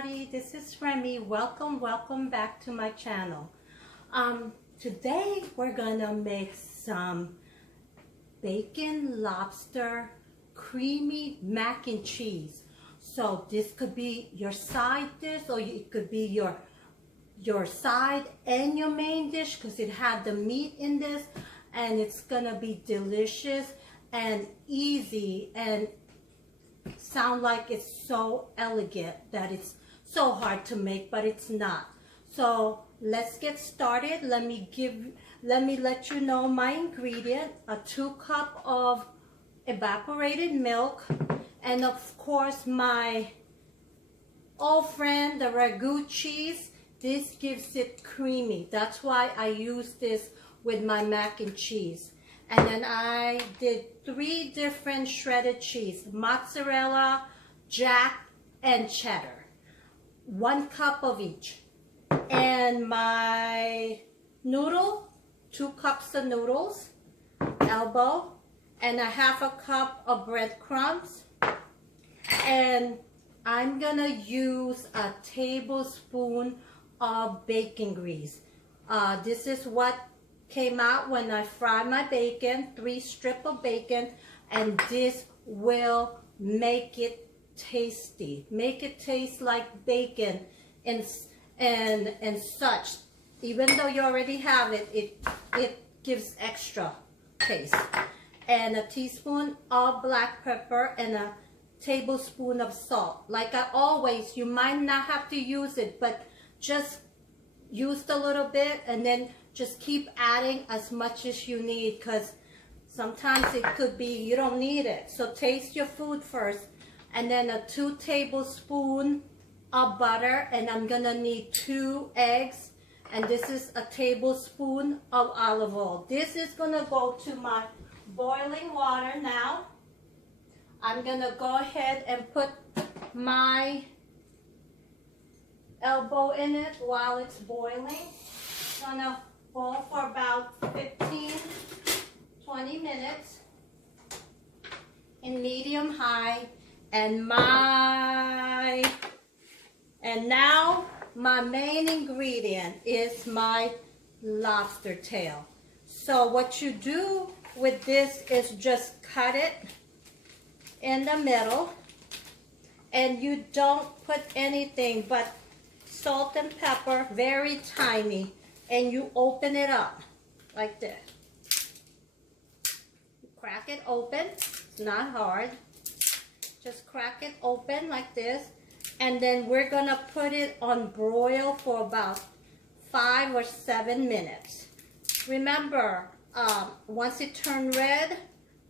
everybody, this is Remy. Welcome back to my channel. Today we're gonna make some bacon lobster creamy mac and cheese. So this could be your side dish, or it could be your side and your main dish, because it had the meat in this, and it's gonna be delicious and easy and sound like it's so elegant that it's so hard to make, but it's not. So let's get started. Let me let you know my ingredient: a 2 cups of evaporated milk, and of course my old friend, the Ragu cheese. This gives it creamy. That's why I use this with my mac and cheese. And then I did 3 different shredded cheese: mozzarella, jack, and cheddar. 1 cup of each. And my noodle, 2 cups of noodles, elbow, and a 1/2 cup of breadcrumbs. And I'm gonna use a tablespoon of bacon grease. This is what came out when I fry my bacon, 3 strips of bacon, and this will make it tasty. Make it taste like bacon and such. Even though you already have it, it gives extra taste. And a teaspoon of black pepper and a tablespoon of salt. Like I always, you might not have to use it, but just use a little bit, and then just keep adding as much as you need, because sometimes it could be you don't need it. So taste your food first. And then a 2 tablespoons of butter, and I'm gonna need 2 eggs, and this is a tablespoon of olive oil. This is gonna go to my boiling water now. I'm gonna go ahead and put my elbow in it while it's boiling. It's gonna boil for about 15-20 minutes in medium high. And now my main ingredient is my lobster tail. So what you do with this is just cut it in the middle, and you don't put anything but salt and pepper, very tiny, and you open it up like this. You crack it open. It's not hard. Just crack it open like this, and then we're gonna put it on broil for about 5 or 7 minutes. Remember, once it turns red,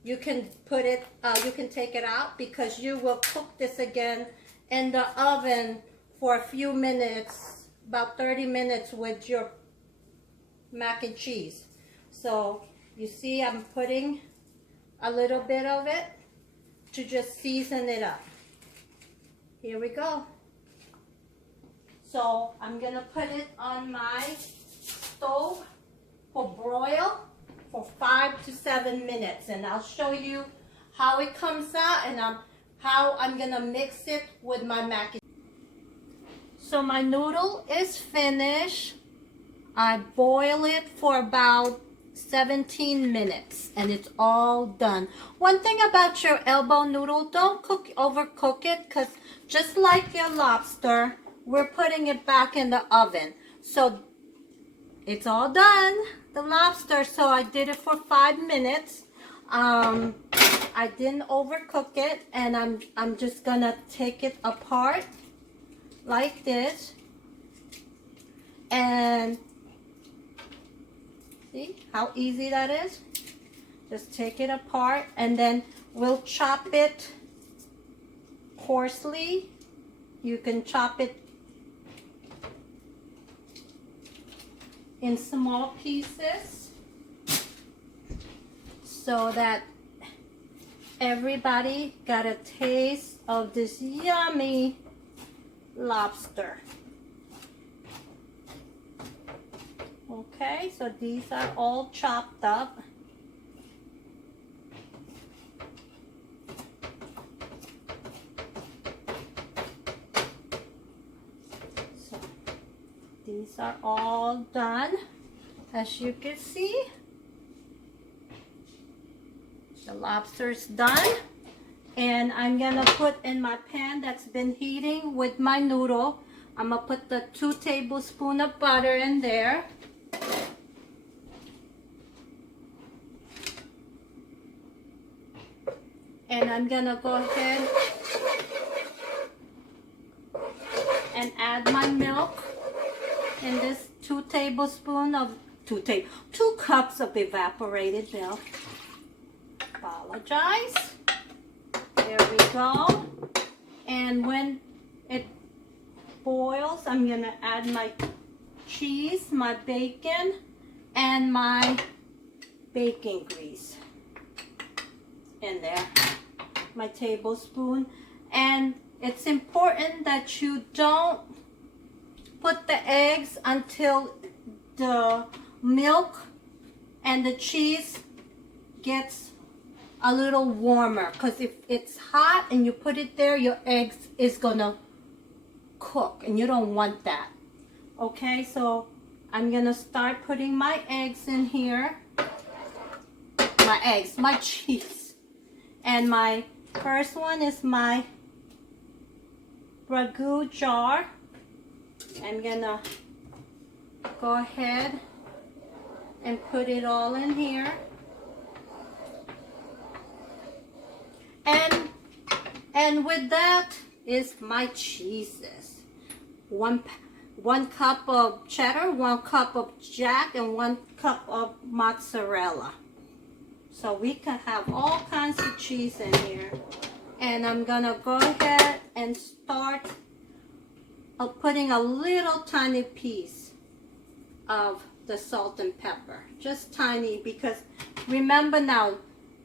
you can put it, you can take it out, because you will cook this again in the oven for a few minutes, about 30 minutes with your mac and cheese. So you see I'm putting a little bit of it to just season it up. Here we go. So I'm gonna put it on my stove for broil for 5 to 7 minutes, and I'll show you how it comes out and how I'm gonna mix it with my mac and cheese. So my noodle is finished. I boil it for about 17 minutes, and it's all done. One thing about your elbow noodle, don't overcook it, because just like your lobster, we're putting it back in the oven. So it's all done, the lobster. So I did it for 5 minutes. I didn't overcook it, and I'm just gonna take it apart like this, and see how easy that is? Just take it apart, and then we'll chop it coarsely. You can chop it in small pieces so that everybody got a taste of this yummy lobster. Okay, so these are all chopped up. these are all done. As you can see, the lobster's done. And I'm gonna put in my pan that's been heating with my noodle. I'm gonna put the 2 tablespoons of butter in there. And I'm gonna go ahead and add my milk in this 2 cups of evaporated milk. Apologize. There we go. And when it boils, I'm gonna add my cheese, my bacon, and my bacon grease in there. My tablespoon. And it's important that you don't put the eggs until the milk and the cheese gets a little warmer, because if it's hot and you put it there, your eggs is gonna cook and you don't want that. Okay, so I'm gonna start putting my eggs in here. My cheese. And my first one is my ragu jar. I'm gonna go ahead and put it all in here. And with that is my cheeses. One cup of cheddar, 1 cup of jack, and 1 cup of mozzarella. So we can have all kinds of cheese in here. And I'm gonna go ahead and start putting a little tiny piece of the salt and pepper. Just tiny, because remember now,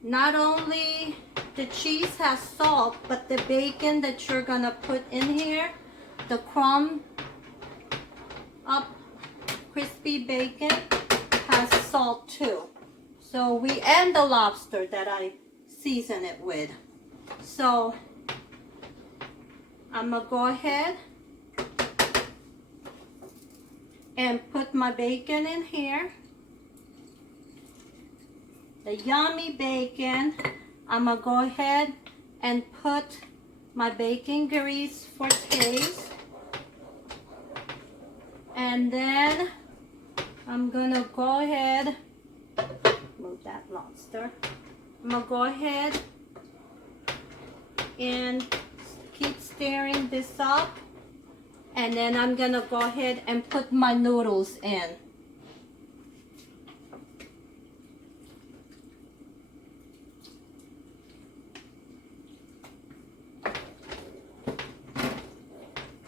not only the cheese has salt, but the bacon that you're gonna put in here, the crumb up crispy bacon, has salt too. So and the lobster that I season it with. So I'm gonna go ahead and put my bacon in here. The yummy bacon. I'm gonna go ahead and put my bacon grease for taste. And then I'm gonna go ahead, move that lobster. I'm gonna go ahead and keep stirring this up. And then I'm gonna go ahead and put my noodles in.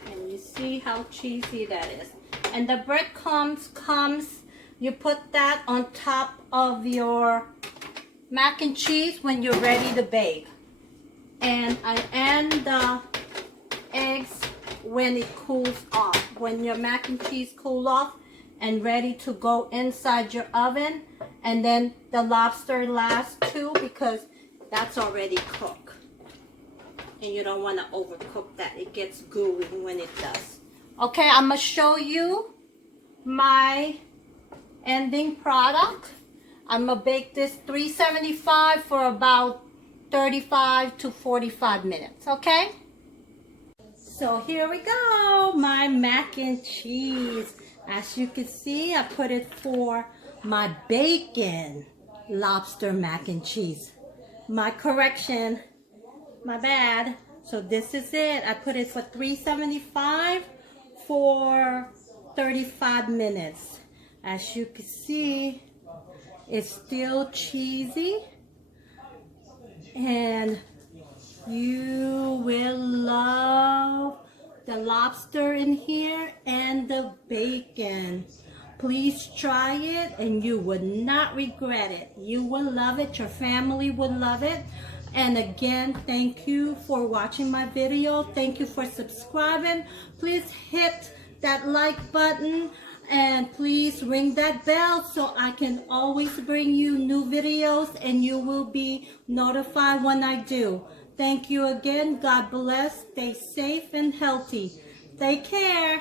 And you see how cheesy that is. And the breadcrumbs you put that on top of your mac and cheese when you're ready to bake. And I end the eggs when it cools off. When your mac and cheese cool off and ready to go inside your oven. And then the lobster last too, because that's already cooked. And you don't want to overcook that. It gets gooey when it does. Okay, I'm going to show you my ending product. I'm going to bake this 375 for about 35 to 45 minutes, okay? So here we go, my mac and cheese. As you can see, I put it for my bacon lobster mac and cheese. My correction, my bad. So this is it. I put it for 375 for 35 minutes. As you can see, it's still cheesy. And you will love the lobster in here and the bacon. Please try it and you would not regret it. You will love it. Your family would love it. And again, thank you for watching my video. Thank you for subscribing. Please hit that like button and please ring that bell so I can always bring you new videos and you will be notified when I do. Thank you again. God bless. Stay safe and healthy. Take care.